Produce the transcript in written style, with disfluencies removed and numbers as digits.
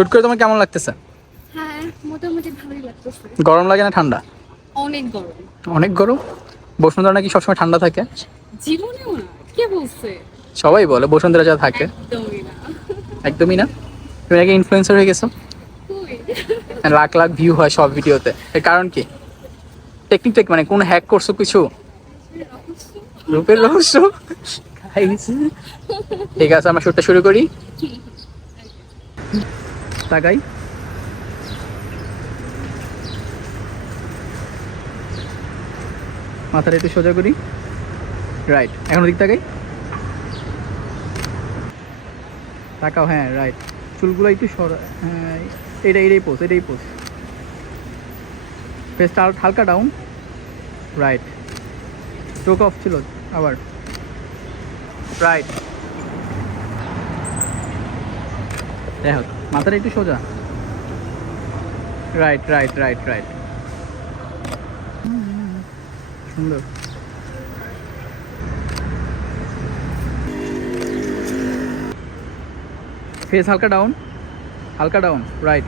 Shoot করে তোমার কেমন লাগতেছে? হ্যাঁ মোটামুটি ভালোই লাগতেছে। গরম লাগে না ঠান্ডা? অনেক গরম। অনেক গরম। বসুন্ধরা নাকি সবসময় ঠান্ডা থাকে? জীবনেও না, কে বলছে? সবাই বলে বসুন্ধরা যা থাকে। একদমই না। একদমই না। তুমি নাকি ইনফ্লুয়েন্সার হয়ে গেছো, কই? লাখ লাখ ভিউ হয় সব ভিডিওতে, এর কারণ কি? টেকনিক মানে কোন হ্যাক করছো কিছু? রূপের রহস্য। Guys, ঠিক আছে আমরা শুটটা শুরু করি। তাকাই। মাথাটা একটু সোজা করি। রাইট, এখন দিক তাকাই। তাকাও, হ্যাঁ রাইট। চুলগুলো একটু সরা, হ্যাঁ এটাই পোজ। ফেসটা হালকা ডাউন। রাইট। চোখ অফ ছিল আবার। রাইট। দেখো মাথাটা একটু সোজা। রাইট। সুন্দর। ফেস হালকা ডাউন। রাইট।